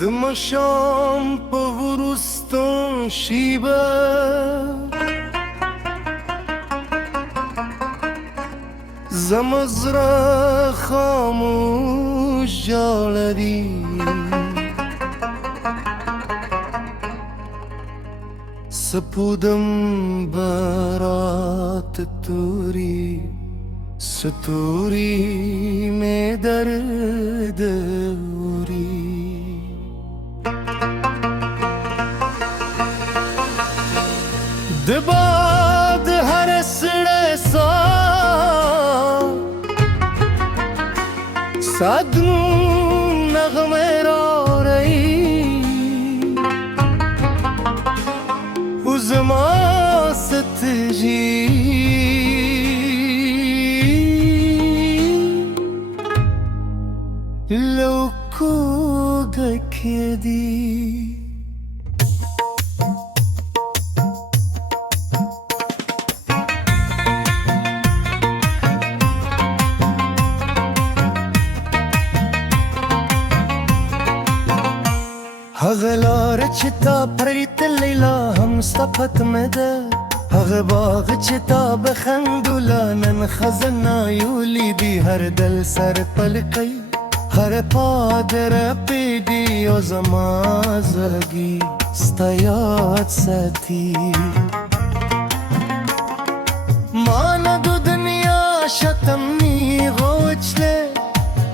د مشام په وروستون شیبه زمزره خاموش جالری سپودم برات توری ستوری میں درد اوری دباد ہر سڑے سادن نغمے رو رہی uzman satıcı Loco da kedi هغلار چتا پریت لیلا هم صفت مده هغ باغ چتا بخندولا نن خزنا یولی دی هر دل سر پلقی هر پادر پیدی و زمازگی ستیاد ساتی مانا دو دنیا شتمنی غوچله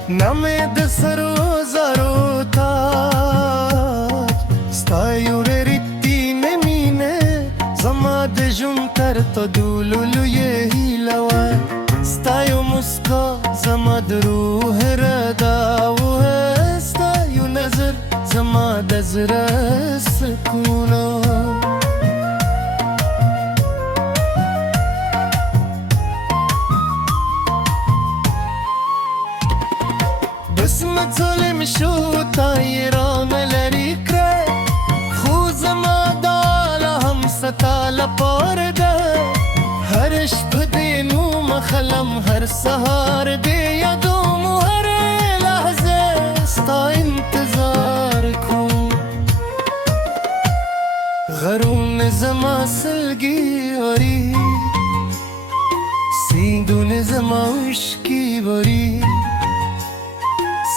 نمید سرو زارو تاج ستایور ریتی نمینه زماد جونتر تا دولولو یهی لوان ستایو مسکا زماد روح رداوه ستایو نظر زماد از سکونو قسمت ظلم شو تایران لری کره خوز ما دالا هم ستالا پارده هرش بدینو مخلم هر سهار دی یادوم و هر لحظه ستا انتظار کن غرون زما سلگی وری سیندون زما عشقی وری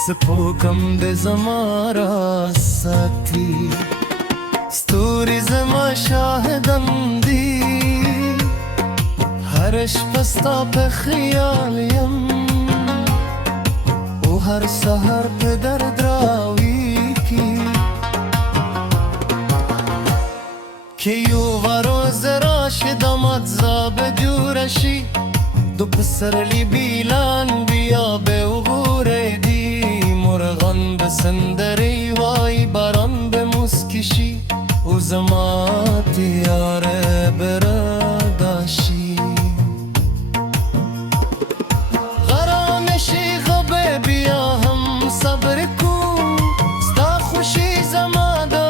سپوکم د زما راستي ستوري زما شاهدم دي هر شپه ستا په خیال یم او هر سحر په درد راویږي که یو روز راشي داماد زاب جوړ شي دو پسرلی بیلان بیا به وګورې دي مرغان به سندرې وای باران به موسکی شي او زما تیاره به راداشي غرام شي غبه بیا هم صبر کو ستا خوشي زما دا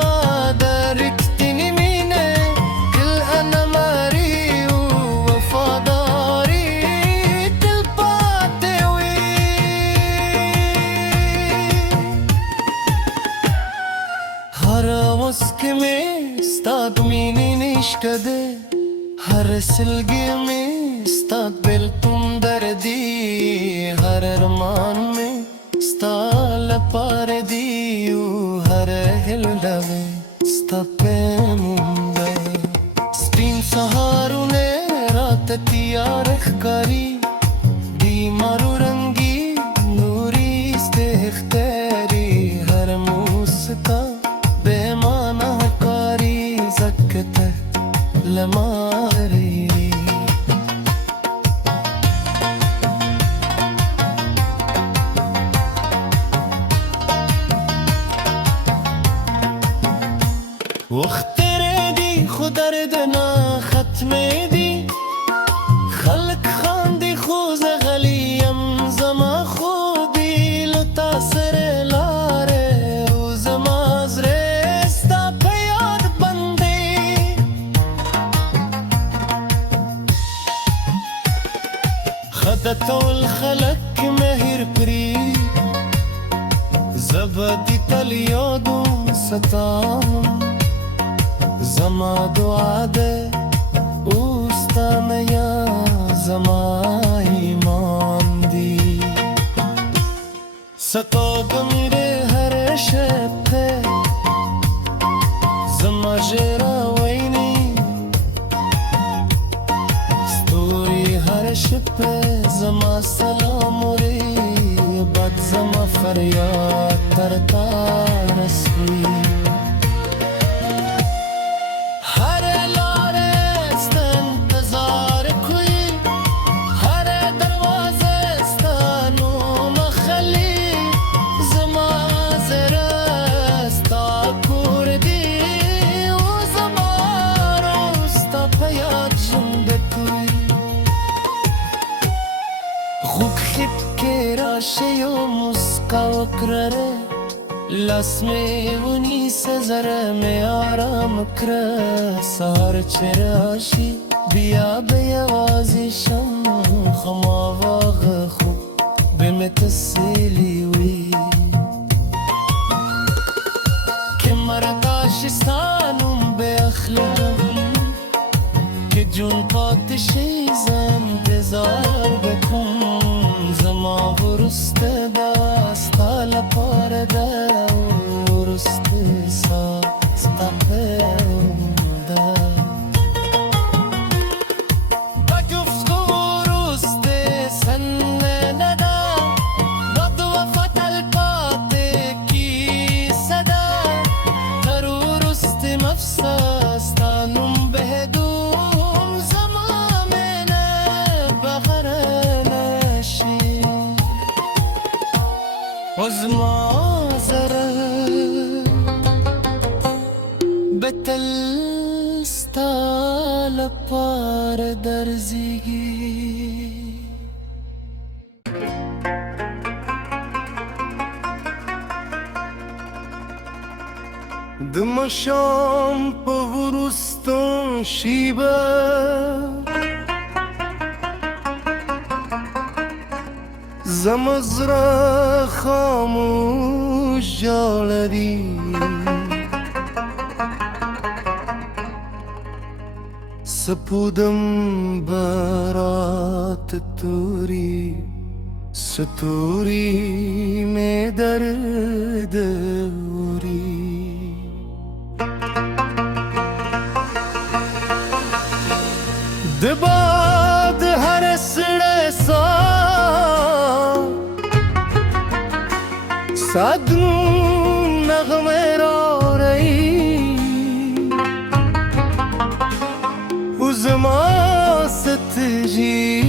درکتنی مینه کل انا ماری و وفاداری دل پاته وی هر مسک میں ستاد مینی نشکده هر سلگی میں ستاد بل تم دردی هر ارمان میں ستال پار دیو هر هلده میں ستا پیمونده سپین سهارونه رات تیار اخکاری دی مارو رنگی نوری استختاری هر موسکا بمانا کاری زکته لماری وقت تیرے دی خود درد نا ختم دی خلق خاندی خوز غلیم زما خودی لطا سر لاره او زما زرستا پیاد بندی خدت الخلق مهر پری زبدی تل یادم ستام زما دعا ده اوستانیا زما ایمان دی ستاد میره هر شب ته زما جرا وینی ستوری هر شب زما سلام وری بد زما فریاد تر تا رسوی شیو مسکا وکره لاس می ونی سزر می آرام کره سهر چراشی بیا بیوازی شم خما واغ خوب بمتسیلی وی که مرداشستانم به اخلام که جون پاتشی زن بزار بکن زما ورسته دا ستاله پاره دا ورسته سا ستاپم دا بگفت ورسته سنه ندا بد وفت الپاته کی صدا تر ورسته مفسستانم بهدوم زما منه بغره نشی وزما زره بتل ستال پار درزیگی دمشام پا ورستان شیبه زمزرا خاموش جالدی سپودم برات توری ستوری میں درد اوری دباد هر سڑے سا سادن نغمه را رئی وزما ستجی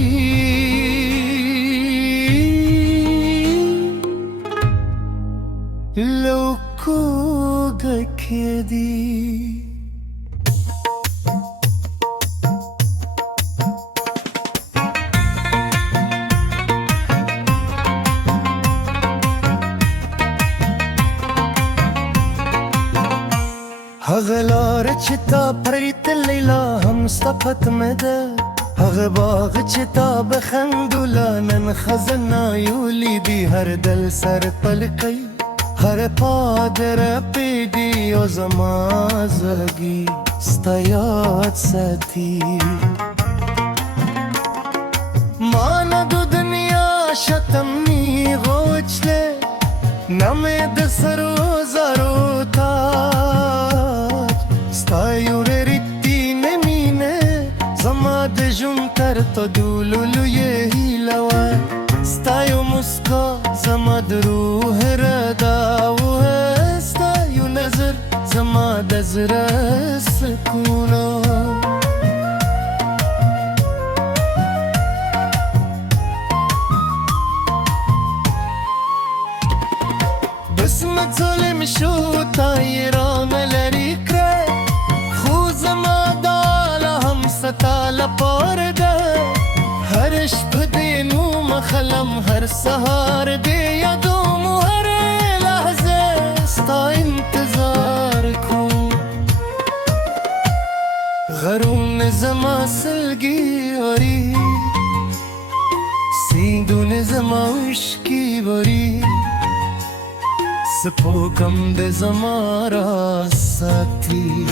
لو کو گکدی هغلار چتا پریت لیلا هم صفت مده هغ باغ چتا بخندولا نن خزنا یولی دی هر دل سر پلقی هر پادر پیدی و زما زگی ستایات ساتی مانا دو دنیا شتمنی غوچله نمی دسرو زارو تاج ستایو ریتی نمینه زما دجون تر تو دولولو یه هیلوان ستایو مسکا زما دروح رداو ستایو نظر زما دزر سکونو بسمت ظلم شو تایران لری کره خوزما دالا هم ستال پارده هرش بدینو مخلم هر سهار دی یادوم و هر لحظه ستا انتظار کن غرون زما سلگی وری سیندون زما عشقی وری سپوکم به زما راستی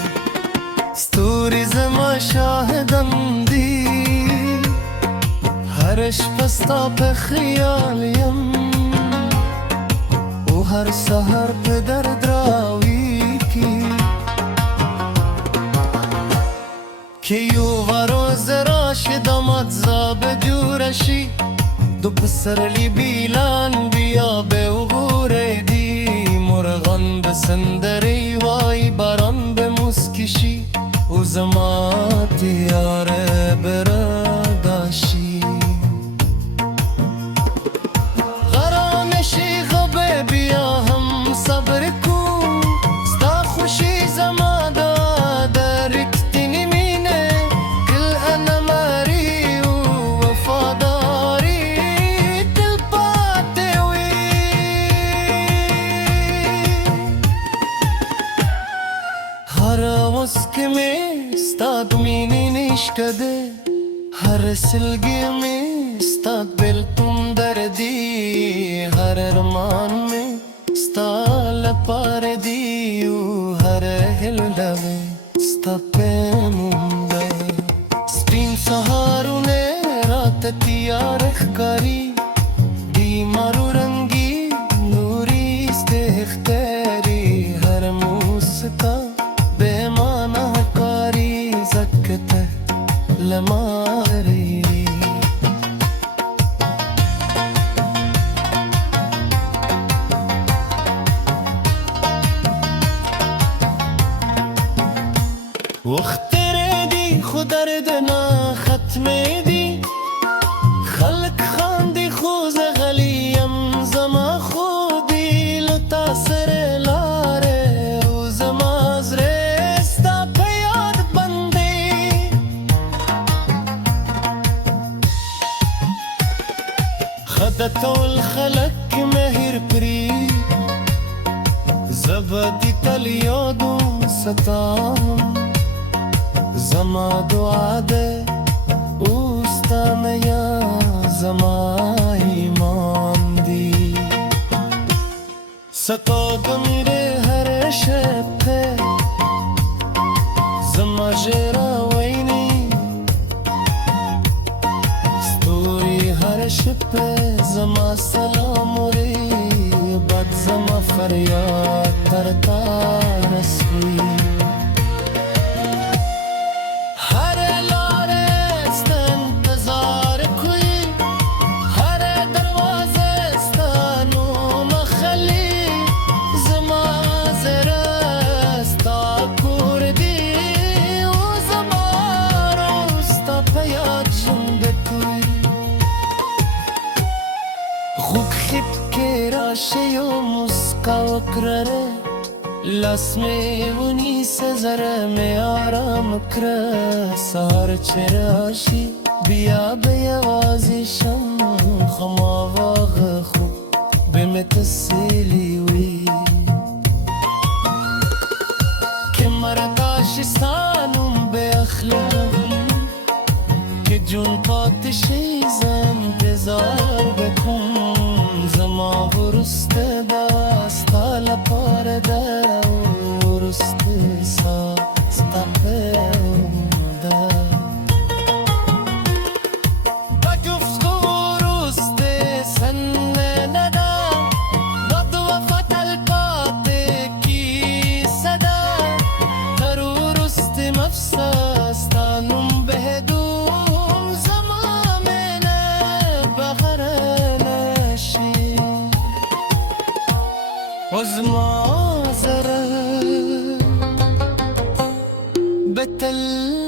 ستوری زما شاهدم دی هرش پستا په خیالیم و هر سحر په درد راوی که یو و روز راشد آمد زاب جورشی دو پسرلی بیلان بیا به عبور دی مرغان به سندری وای باران به مسکشی و زما تیاره براداشی غرامشی غبه بیا هم صبر کن ستا خوشی زما داده رکتنی مینه کل انا ماری و وفاداری دل پاته وی هر وسک میں ستا دمینی نشکده هر سلگی میں ستا بل تم دردی هر ارمان میں ستا لپار دی و هر هلده ستا پیمونده سپین سهارونه رات تیار اخکاری دی مارو رنگی نوری است اختیاری هر موسکا به مانا کاری زکته لماری وقت ردی خود درد نا ختم دی خلق خاندی خوز غلیم زما خودی لطا سر لاره و زما از رستا پیاد بندی خدت الخلق مهر پری زبادی تل یادم ستام زما دعا ده اوستم یا زما ایمان دی ستاد میره هر شب زما جرا وینی ستوری هر شب زما سلاموری بد زما فریاد ترتا رسوی خوک خیب که راشه و مسکا وکرره لاس میونی سزره می آرام کره سهر چه راشی بیا به یوازیشم خما واغ خوب به متسیلی وی که مرکاش سانم به اخلیم که جون پاتشی زن بزار بکن زما ورسته دستا لپارده ورسته سا ستا پیمده بگفت ورسته سنه نده داد وفت الپاته کی صدا تر ورسته مفسستانم بهدوم زما منه بغرنشی وزما زره بتل